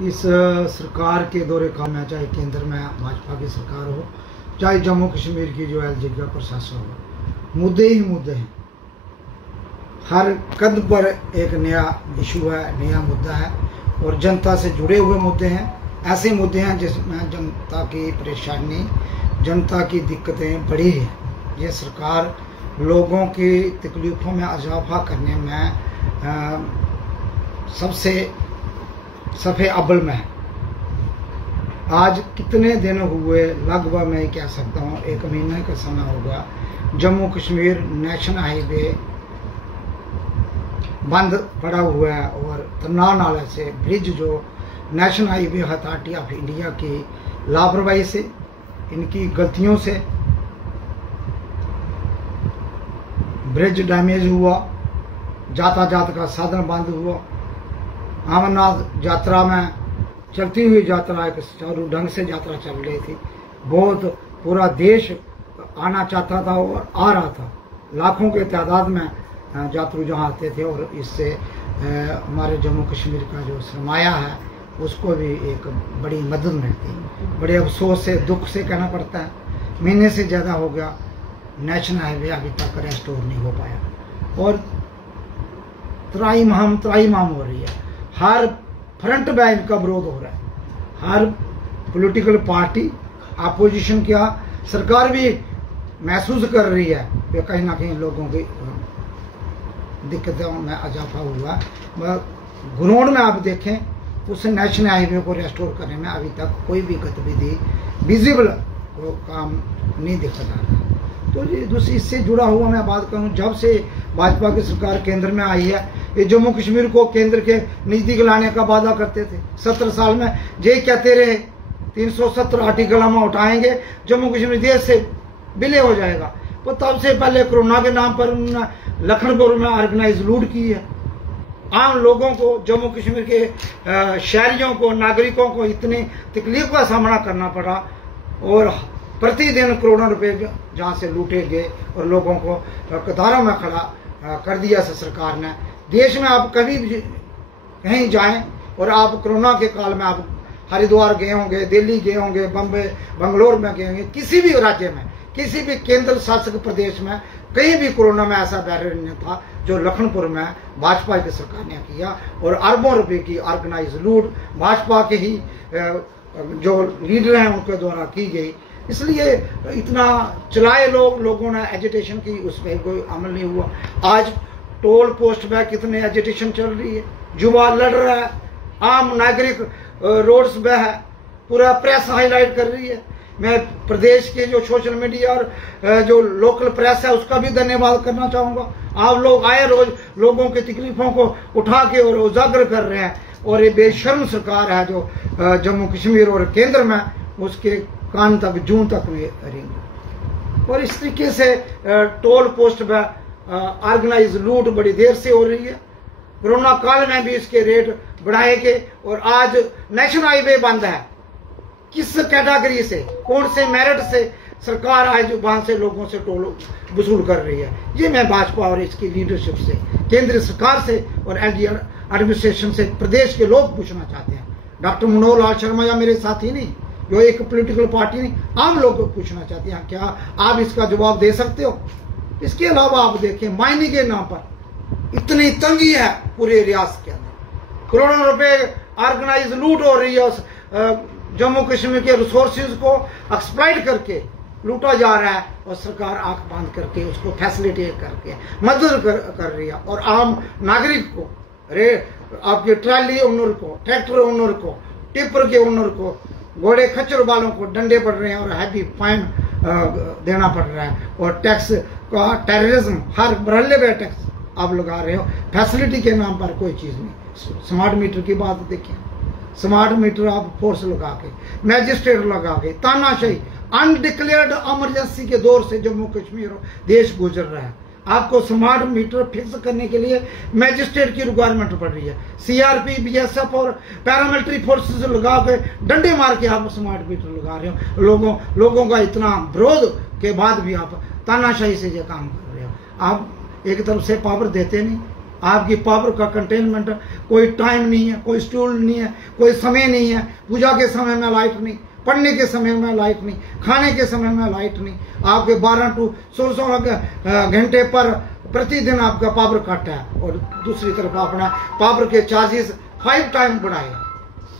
इस सरकार के दौरे का में, चाहे केंद्र में भाजपा की सरकार हो, चाहे जम्मू कश्मीर की जो एलजी का प्रशासन हो, मुद्दे ही मुद्दे हैं। हर कदम पर एक नया इशू है, नया मुद्दा है और जनता से जुड़े हुए मुद्दे हैं। ऐसे मुद्दे हैं जिसमें जनता की परेशानी, जनता की दिक्कतें बड़ी हैं। ये सरकार लोगों की तकलीफ़ों में इजाफा करने में सबसे सफ़े अव्वल में है। आज कितने दिन हुए, लगभग मैं कह सकता हूँ 1 महीने का समय होगा, जम्मू कश्मीर नेशनल हाईवे बंद पड़ा हुआ है और तन्ना नाले से ब्रिज, जो national highway authority of India की लापरवाही से, इनकी गलतियों से ब्रिज डैमेज हुआ, यातायात का साधन बंद हुआ। अमरनाथ यात्रा में चलती हुई यात्रा एक सुचारू ढंग से यात्रा चल रही थी। बहुत पूरा देश आना चाहता था और आ रहा था। लाखों के तादाद में यात्रु जहाँ आते थे और इससे हमारे जम्मू कश्मीर का जो सरमाया है उसको भी एक बड़ी मदद मिलती। बड़े अफसोस से, दुख से कहना पड़ता है, महीने से ज़्यादा हो गया नेशनल हाईवे अभी तक रेस्टोर नहीं हो पाया और त्राईमाम हो रही है। हर फ्रंट में इनका विरोध हो रहा है। हर पॉलिटिकल पार्टी, अपोजिशन, क्या सरकार भी महसूस कर रही है कि कहीं ना कहीं लोगों की दिक्कतों में इजाफा हुआ। ग्राउंड में आप देखें, उस नेशनल हाईवे को रेस्टोर करने में अभी तक कोई भी गतिविधि विजिबल काम नहीं दिखा जा रहा। तो ये दूसरी इससे जुड़ा हुआ मैं बात करूं, जब से भाजपा की सरकार केंद्र में आई है, ये जम्मू कश्मीर को केंद्र के नजदीक लाने का वादा करते थे। 17 साल में ये कहते रहे 370 आर्टिकल हम उठाएंगे, जम्मू कश्मीर देश से विलय हो जाएगा। तो तब से पहले कोरोना के नाम पर उन्होंने लखनपुर में ऑर्गेनाइज लूट की है। आम लोगों को, जम्मू कश्मीर के शहरियों को, नागरिकों को इतनी तकलीफ का सामना करना पड़ा और प्रतिदिन करोड़ों रुपए जहाँ से लूटे गए और लोगों को कतारों में खड़ा कर दिया सरकार ने। देश में आप कभी भी कहीं जाएं और आप कोरोना के काल में आप हरिद्वार गए होंगे, दिल्ली गए होंगे, बम्बई, बंगलोर में गए होंगे, किसी भी राज्य में, किसी भी केंद्र शासित प्रदेश में कहीं भी कोरोना में ऐसा बैरियर नहीं था जो लखनपुर में भाजपा की सरकार ने किया। और अरबों रुपए की ऑर्गेनाइज लूट भाजपा के ही जो लीडर हैं उनके द्वारा की गई। इसलिए इतना चलाए लोगों ने एजिटेशन की, उस पर कोई अमल नहीं हुआ। आज टोल पोस्ट में कितने एजिटेशन चल रही है, युवा लड़ रहा है, आम नागरिक रोड्स में है, पूरा प्रेस हाईलाइट कर रही है। मैं प्रदेश के जो सोशल मीडिया और जो लोकल प्रेस है उसका भी धन्यवाद करना चाहूंगा। आप लोग आए रोज लोगों की तकलीफों को उठा के और उजागर कर रहे हैं और ये बेशर्म सरकार है जो जम्मू कश्मीर और केंद्र में, उसके कान तक, जून तक में रहेंगे। और इस तरीके से टोल पोस्ट में ऑर्गेनाइज लूट बड़ी देर से हो रही है। कोरोना काल में भी इसके रेट बढ़ाए गए और आज नेशनल हाईवे बंद है। किस कैटेगरी से, कौन से मेरिट से सरकार आज वहां से लोगों से टोल वसूल कर रही है? ये मैं भाजपा और इसकी लीडरशिप से, केंद्र सरकार से और एलजी एडमिनिस्ट्रेशन से, प्रदेश के लोग पूछना चाहते हैं। डॉक्टर मनोहर लाल शर्मा या मेरे साथी नहीं, जो एक पॉलिटिकल पार्टी नहीं, आम लोग को पूछना चाहते हैं, क्या आप इसका जवाब दे सकते हो? इसके अलावा आप देखें, मायने के नाम पर इतनी तंगी है पूरे रियासत के अंदर। करोड़ों रुपए ऑर्गेनाइज लूट हो रही है, जम्मू कश्मीर के रिसोर्सेज को एक्सप्लॉइट करके लूटा जा रहा है और सरकार आंख बंद करके उसको फैसिलिटेट करके मदद कर रही है। और आम नागरिक को, आपके ट्राली ओनर को, ट्रैक्टर ओनर को, टिप्पर के ओनर को, घोड़े खच्चर वालों को डंडे पड़ रहे हैं और हैवी फाइन देना पड़ रहा है। और टैक्स का टेररिज्म, हर मरहले में टैक्स आप लगा रहे हो, फैसिलिटी के नाम पर कोई चीज नहीं। स्मार्ट मीटर की बात देखिए, स्मार्ट मीटर आप फोर्स लगा के, मैजिस्ट्रेट लगा के, तानाशाही, अनडिक्लेयर्ड इमरजेंसी के दौर से जम्मू कश्मीर देश गुजर रहा है। आपको स्मार्ट मीटर फिक्स करने के लिए मैजिस्ट्रेट की रिक्वायरमेंट पड़ रही है। सीआरपी, बीएसएफ और पैरामिलिट्री फोर्सेस लगा के डंडे मार के आप स्मार्ट मीटर लगा रहे हो। लोगों का इतना विरोध के बाद भी आप तानाशाही से ये काम कर रहे हो। आप एक तरफ से पावर देते नहीं, आपकी पावर का कंटेनमेंट, कोई टाइम नहीं है, कोई स्टूल नहीं है, कोई समय नहीं है, पूजा के समय में लाइट नहीं, पढ़ने के समय में लाइट नहीं, खाने के समय में लाइट नहीं, आपके 12 टू 16 घंटे पर प्रतिदिन आपका पावर कट है। और दूसरी तरफ अपना पावर के चार्जेस 5 टाइम बढ़ाए,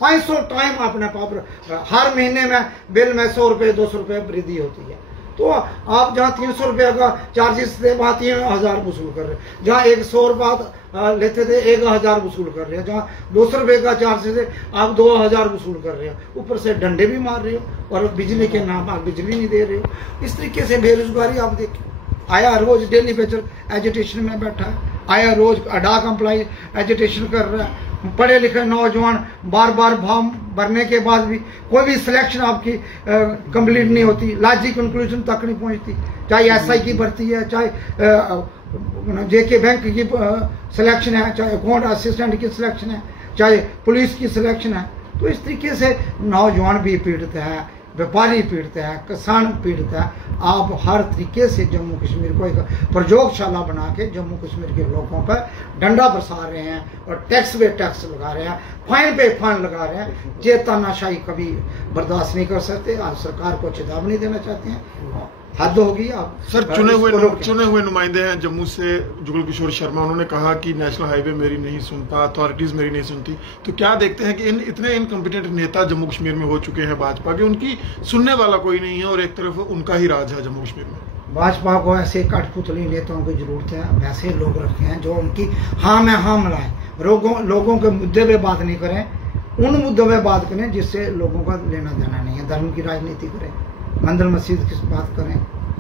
500 टाइम अपना पावर, हर महीने में बिल में 100 रुपये 200 रुपये वृद्धि होती है। तो आप जहाँ 300 रुपये का चार्जेस थे वहाँ 3000 वसूल कर रहे हैं, जहाँ 100 रुपये लेते थे 1000 वसूल कर रहे हैं, जहाँ 200 रुपये का चार्जेस थे आप 2000 वसूल कर रहे हो, ऊपर से डंडे भी मार रहे हो और बिजली के नाम आप बिजली नहीं दे रहे हो। इस तरीके से बेरोजगारी आप देखिए, आया रोज डेली बेचर एजुटेशन में बैठा है, आया रोज डाक एम्प्लॉय एजुटेशन कर रहा है, पढ़े लिखे नौजवान बार बार फॉर्म भरने के बाद भी कोई भी सिलेक्शन आपकी कंप्लीट नहीं होती, लॉजिक कंक्लूजन तक नहीं पहुंचती, चाहे एसआई की भर्ती है, चाहे जेके बैंक की सिलेक्शन है, चाहे अकाउंट असिस्टेंट की सिलेक्शन है, चाहे पुलिस की सिलेक्शन है। तो इस तरीके से नौजवान भी पीड़ित है, व्यापारी पीड़ित है, किसान पीड़ित है। आप हर तरीके से जम्मू कश्मीर को एक प्रयोगशाला बना के जम्मू कश्मीर के लोगों पर डंडा बरसा रहे हैं और टैक्स पे टैक्स लगा रहे हैं, फाइन पे फाइन लगा रहे हैं। ये तानाशाही कभी बर्दाश्त नहीं कर सकते। आज सरकार को चेतावनी देना चाहते हैं, हद होगी। आप सर चुने हुए नुमाइंदे हैं जम्मू से, जुगल किशोर शर्मा, उन्होंने कहा कि नेशनल हाईवे मेरी नहीं सुनता, अथॉरिटीज मेरी नहीं सुनती। तो क्या देखते हैं कि इतने इनकम्पिटेंट नेता जम्मू कश्मीर में हो चुके हैं भाजपा के, उनकी सुनने वाला कोई नहीं है और एक तरफ उनका ही राज है जम्मू कश्मीर में। भाजपा को ऐसे कठपुतली नेताओं की जरूरत है, वैसे लोग रखे हैं जो उनकी हाँ में हाँ मिलाएं, लोगों के मुद्दे पे बात नहीं करें, उन मुद्दों पे बात करें जिससे लोगों का लेना देना नहीं है। धर्म की राजनीति करें, मंदिर मस्जिद की बात करें,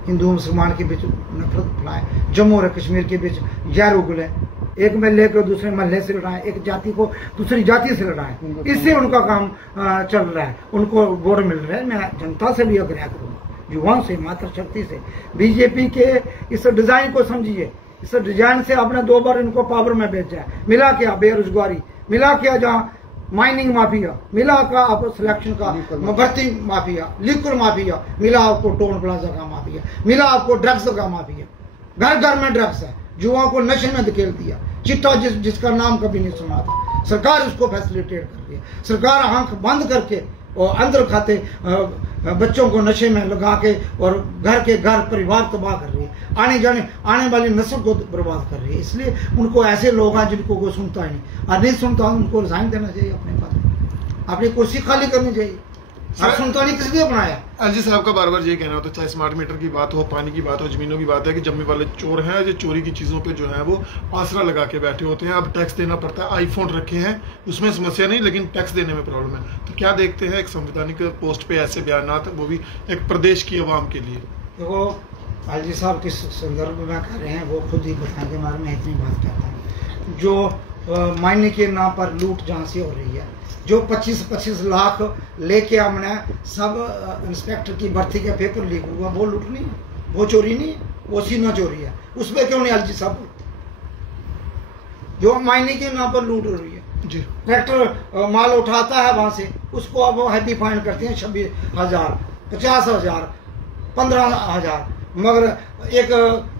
हिंदू मुसलमान के बीच नफरत फैलाएं, जम्मू और कश्मीर के बीच जहर उगले, एक महल्ले को दूसरे महल्ले से लड़ाएं, एक जाति को दूसरी जाति से लड़ाएं। इससे उनका काम चल रहा है, उनको वोट मिल रहा है। मैं जनता से भी आग्रह करूंगा, युवाओं से, मातृशक्ति से, बीजेपी के इस डिजाइन को समझिए। इस डिजाइन से आपने 2 बार इनको पावर में भेजा है। मिला क्या? बेरोजगारी मिला क्या? जहाँ माइनिंग माफिया मिला, का आपको सिलेक्शन का भर्ती माफिया, लिक्विड माफिया मिला, आपको टोन प्लाजा का माफिया मिला, आपको ड्रग्स का माफिया, घर घर में ड्रग्स है, युवाओं को नशे में धकेल दिया। चिट्टा जिसका नाम कभी नहीं सुना था, सरकार उसको फैसिलिटेट कर रही है। सरकार आंख बंद करके और अंदर खाते बच्चों को नशे में लगा के और घर के घर परिवार तबाह कर रही है, आने वाली नस्ल को बर्बाद कर रही है। इसलिए उनको ऐसे लोग हैं जिनको कोई सुनता ही नहीं, और नहीं सुनता उनको रिजाइन देना चाहिए, अपने पद, अपनी कुर्सी खाली करनी चाहिए। सुनता नहीं, किस लिए बनाया? एलजी साहब का बार बार ये कहना होता है, चाहे स्मार्ट मीटर की बात हो, पानी की बात हो, जमीनों की बात है, कि जम्मे वाले चोर हैं जो चोरी की चीजों पे जो है वो आसरा लगा के बैठे होते हैं। अब टैक्स देना पड़ता है, आईफोन रखे हैं उसमें समस्या नहीं, लेकिन टैक्स देने में प्रॉब्लम है। तो क्या देखते हैं एक संवैधानिक पोस्ट पे ऐसे बयान, वो भी एक प्रदेश की आवाम के लिए? देखो, एलजी साहब किस संदर्भ में कह रहे हैं वो खुद ही बताएंगे, हमारे में इतनी बात कहता है। जो मायने के नाम पर लूट जहाँ से हो रही है, जो 25-25 लाख लेके हमने सब इंस्पेक्टर की भर्ती के पेपर लीक हुआ, वो लूट नहीं है, वो चोरी नहीं है, वो सीना चोरी है। उसमें क्यों नहीं एलजी साहब? जो मायने के नाम पर लूट हो रही है जी, ट्रैक्टर माल उठाता है वहां से, उसको अब हैप्पी फाइन करते हैं 26,000, 50,000, 15,000। मगर एक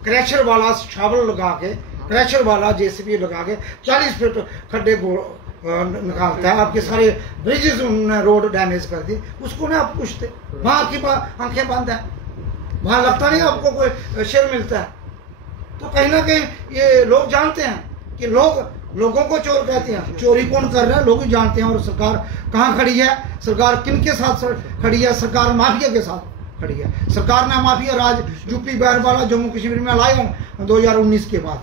क्रैशर वाला शावल लगा के, क्रैशर वाला जेसीबी लगा के 40 फीट खड्डे निकालता है, आपके सारे ब्रिजेस उन्होंने रोड डैमेज कर दी, उसको ना आप पूछते? वहां की आंखें बंद है, वहां लगता नहीं आपको कोई शेर मिलता है। तो कहीं ना कहीं ये लोग जानते हैं कि लोगों को चोर कहते हैं, चोरी कौन कर रहा है लोग ही जानते हैं। और सरकार कहाँ खड़ी है, सरकार किन के साथ खड़ी है? सरकार माफिया के साथ खड़ी है। सरकार ने माफिया राज यूपी बिहार वाला जम्मू कश्मीर में लाया 2019 के बाद,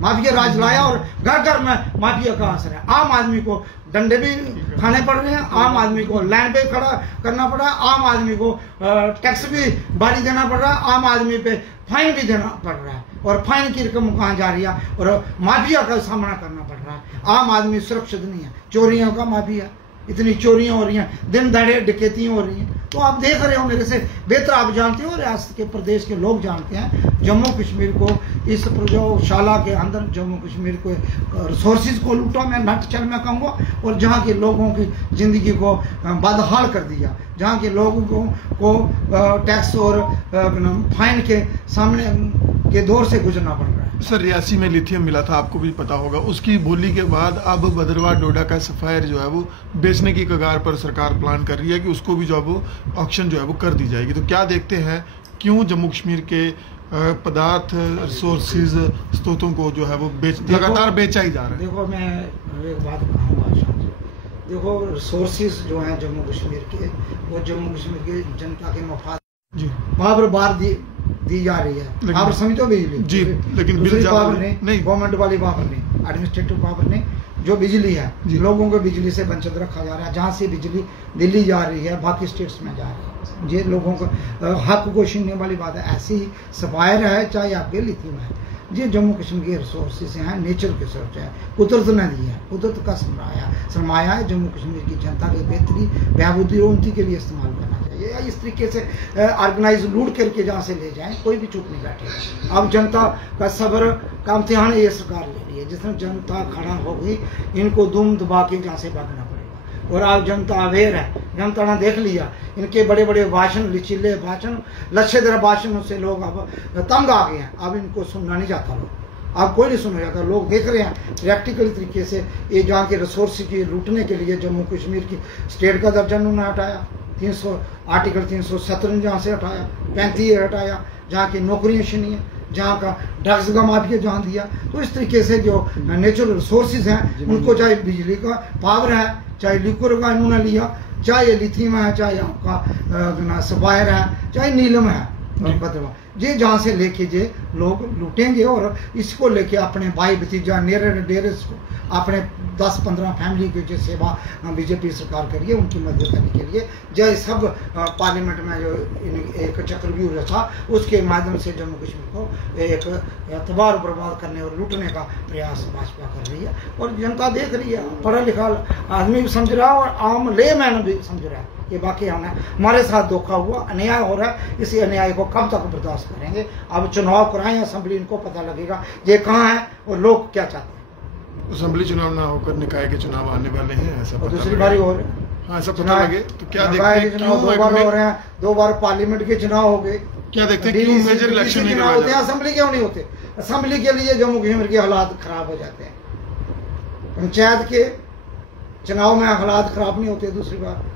माफिया राज लाया और घर घर में माफिया का असर है। आम आदमी को डंडे भी खाने पड़ रहे हैं, आम आदमी को लाइन पे खड़ा करना पड़ रहा है, आम आदमी को टैक्स भी भारी देना पड़ रहा है, आम आदमी पे फाइन भी देना पड़ रहा है। और फाइन की रकम कहाँ जा रही है और माफिया का सामना करना पड़ रहा है। आम आदमी सुरक्षित नहीं है, चोरियों का माफिया, इतनी चोरियां हो रही हैं, दिन दहाड़े डकैतियां हो रही हैं। तो आप देख रहे हो, मेरे से बेहतर आप जानते हो, रियासत के प्रदेश के लोग जानते हैं जम्मू कश्मीर को, इस प्रयोगशाला के अंदर जम्मू कश्मीर को रिसोर्सेज को लूटा, मैं नट चल मैं कहूँगा, और जहाँ के लोगों की ज़िंदगी को बदहाल कर दिया, जहाँ के लोगों को टैक्स और फाइन के सामने के दौर से गुजरना पड़ रहा है। सर, रियासी में लिथियम मिला था, आपको भी पता होगा, उसकी बोली के बाद अब भद्रवाह डोडा का सफायर जो है वो बेचने की कगार पर सरकार प्लान कर रही है कि उसको भी जो है वो ऑक्शन जो है वो कर दी जाएगी। तो क्या देखते हैं, क्यों जम्मू कश्मीर के पदार्थ रिसोर्सेज स्रोतों को जो है वो लगातार बेचा ही जा रहा है? देखो, मैं एक बात कहूँगा, देखो रिसोर्सेज जो हैं जम्मू कश्मीर के, वो जम्मू कश्मीर की जनता के मफाद जी पावर बार दी जा रही है। पावर समझो बिजली जी, लेकिन बिजली पावर नहीं, गवर्नमेंट वाली पावर नहीं, एडमिनिस्ट्रेटिव पावर नहीं, जो बिजली है लोगों को बिजली से वंचित रखा जा रहा है। जहाँ से बिजली दिल्ली जा रही है, बाकी स्टेट्स में जा रही है, ये लोगों को हक को छीनने वाली बात है। ऐसी ही सफायर है, चाहे आपके लिथियम है, ये जम्मू कश्मीर के रिसोर्सेज हैं, नेचर के सोर्स है, कुदरत ने दी है, कुदरत का सरमाया है। जम्मू कश्मीर की जनता की बेहतरी बहबूदी और उन्नति के लिए इस्तेमाल करना चाहिए। इस तरीके से ऑर्गेनाइज लूट करके जहाँ से ले जाएं, कोई भी चुप नहीं बैठेगा। अब जनता का सब्र का इम्तिहान ये सरकार ले रही है, जिसमें जनता खड़ा होगी, इनको दुम दबा के जहाँ से भागना पड़ेगा। और अब जनता अवेयर है, जनता ने देख लिया इनके बड़े बड़े भाषण, लिचिले भाषण, लच्छेदार भाषणों से लोग अब तंग आ गए हैं। अब इनको सुनना नहीं चाहता लोग, अब कोई नहीं सुना जाता। लोग देख रहे हैं प्रैक्टिकल तरीके से, ये जहाँ के रिसोर्स की लूटने के लिए जम्मू कश्मीर की स्टेट का दर्जा उन्होंने हटाया, आर्टिकल 317 जहाँ से हटाया, 35 हटाया, जहाँ की नौकरियाँ छीनी है, जहाँ का ड्रग्स का माफिया जहाँ दिया। तो इस तरीके से जो नेचुरल रिसोर्सेज हैं उनको, चाहे बिजली का पावर है, चाहे लिक्विड का इन्होंने लिया, चाहे लिथियम है, चाहे आपका सफायर है, चाहे नीलम है, भद्रवाह, ये जहाँ से लेके जे लोग लूटेंगे और इसको लेके अपने भाई भतीजा नेरे डेरे को, अपने 10-15 फैमिली की जो सेवा बीजेपी सरकार करिए, उनकी मदद करने के लिए जय सब पार्लियामेंट में जो एक चक्रव्यूह रचा, उसके माध्यम से जम्मू कश्मीर को एक तबाह बर्बाद करने और लूटने का प्रयास भाजपा कर रही है। और जनता देख रही है, पढ़ा लिखा आदमी भी समझ रहा है और आम लेमैन भी समझ रहा है कि बाकी हमारे साथ धोखा हुआ, अन्याय हो रहा है। इसी अन्याय को कब तक बर्दाश्त करेंगे? अब चुनाव कराएं असेंबली, इनको पता लगेगा ये कहाँ है और लोग क्या चाहते हैं। असेंबली चुनाव ना होकर निकाय के चुनाव आने वाले हैं, ऐसा दूसरी बारी हो रहे हैं। हाँ, ऐसा पता लगे तो क्या देखते हैं, क्यों 2 बार हो रहे हैं, 2 बार पार्लियामेंट के चुनाव हो गए, क्या देखते हैं क्यों मेजर इलेक्शन नहीं होते हैं? असेंबली क्यों नहीं होते? असेंबली के लिए जम्मू कश्मीर के हालात खराब हो जाते हैं, पंचायत के चुनाव में हालात खराब नहीं होते, दूसरी बार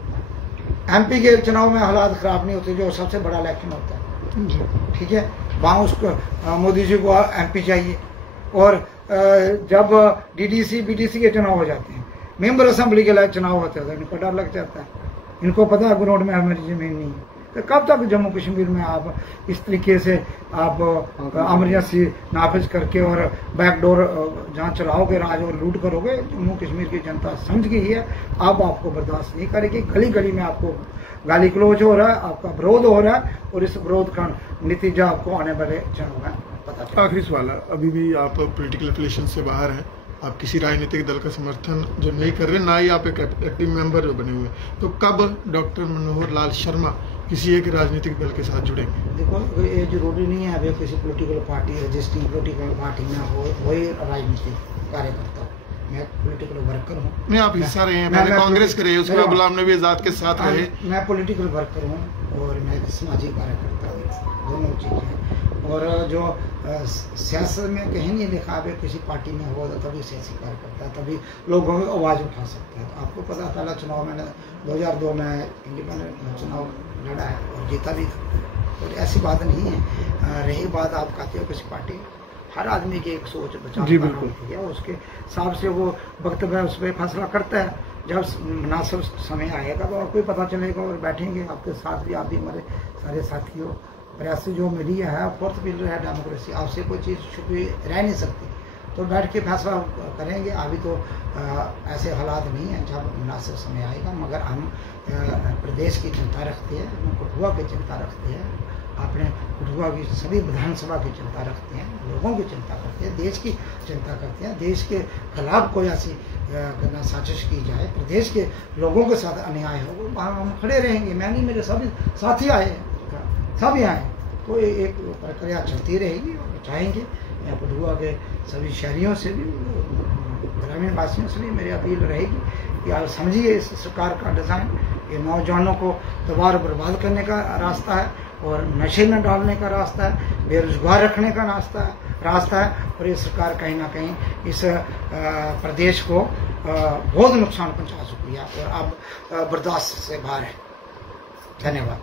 MP के चुनाव में हालात खराब नहीं होते, जो सबसे बड़ा इलेक्शन होता है। ठीक है, वहाँ उसको मोदी जी को MP चाहिए। और जब DDC BDC के चुनाव हो जाते हैं, मेंबर असेंबली के चुनाव होते हैं, इनको डर लग जाता है, इनको पता है ग्राउंड में हमारी जमीन नहीं है। तो कब तक जम्मू कश्मीर में आप इस तरीके से आप इमरजेंसी नाफिज करके और बैकडोर जहाँ चलाओगे, राज और लूट करोगे? जम्मू कश्मीर की जनता समझ गई है, अब आपको बर्दाश्त नहीं करेगी। गली गली में आपको गाली गलौज हो रहा है, आपका विरोध हो रहा है, और इस विरोध का नतीजा आपको आने वाले चुनाव में पता चलेगा। आखिरी सवाल है, अभी भी आप पॉलिटिकल एफिलिएशन से बाहर हैं, आप किसी राजनीतिक दल का समर्थन जो नहीं कर रहे, ना ही आप एक एक्टिव मेंबर जो बने हुए, तो कब डॉक्टर मनोहर लाल शर्मा किसी एक राजनीतिक दल के साथ जुड़ेंगे? देखो, ये जरूरी नहीं है अभी किसी political party, registering political party में हो वही राजनीतिक कार्यकर्ता। मैं पॉलिटिकल वर्कर हूँ। नहीं, आप हिस्सा रहे हैं, मैंने कांग्रेस करे, उसमें गुलाम नबी आजाद के साथ रहे। मैं पॉलिटिकल वर्कर हूँ और मैं सामाजिक कार्यकर्ता हूँ, दोनों चीज़ें। और जो सियासत में कहीं नहीं लिखा है किसी पार्टी में हो तो तभी सियासी कार्यकर्ता, तभी लोगों की आवाज़ उठा सकता है। तो आपको पता, पहला चुनाव मैंने 2002 में इंडिपेंडेंट चुनाव लड़ा है और जीता भी था। और ऐसी बात नहीं है। रही बात आप कहते हो किसी पार्टी, हर आदमी की एक सोच बचाव जी बिल्कुल, उसके हिसाब से वो वक्त में उस पर फैसला करता है। जब मुनासिब समय आएगा तो आपको पता चलेगा, और बैठेंगे आपके साथ भी, आप भी हमारे सारे साथी हो। प्रयास जो मीडिया है, फोर्थ पिलर है डेमोक्रेसी, आपसे कोई चीज़ छुपी रह नहीं सकती, तो बैठ के फैसला करेंगे। अभी तो ऐसे हालात नहीं हैं, जब मुनासिब समय आएगा। मगर हम प्रदेश की चिंता रखते हैं, हम कठुआ की चिंता रखते हैं, अपने कठुआ की सभी विधानसभा की चिंता रखते हैं, लोगों की चिंता करते हैं, देश की चिंता करते हैं। देश के खिलाफ कोई ऐसी साजिश की जाए, प्रदेश के लोगों के साथ अन्याय हो, वहाँ हम खड़े रहेंगे। मैं नहीं, मेरे सभी साथी आए, सब यहाँ आए, तो एक प्रक्रिया चलती रहेगी। और चाहेंगे कठुआ के सभी शहरियों से भी, ग्रामीण वासियों से भी मेरी अपील रहेगी कि आप समझिए इस सरकार का डिज़ाइन, ये नौजवानों को दोबारा बर्बाद करने का रास्ता है और नशे में डालने का रास्ता है, बेरोजगार रखने का रास्ता है। और ये सरकार कहीं ना कहीं इस प्रदेश को बहुत नुकसान पहुंचा चुकी है और अब बर्दाश्त से बाहर है। धन्यवाद।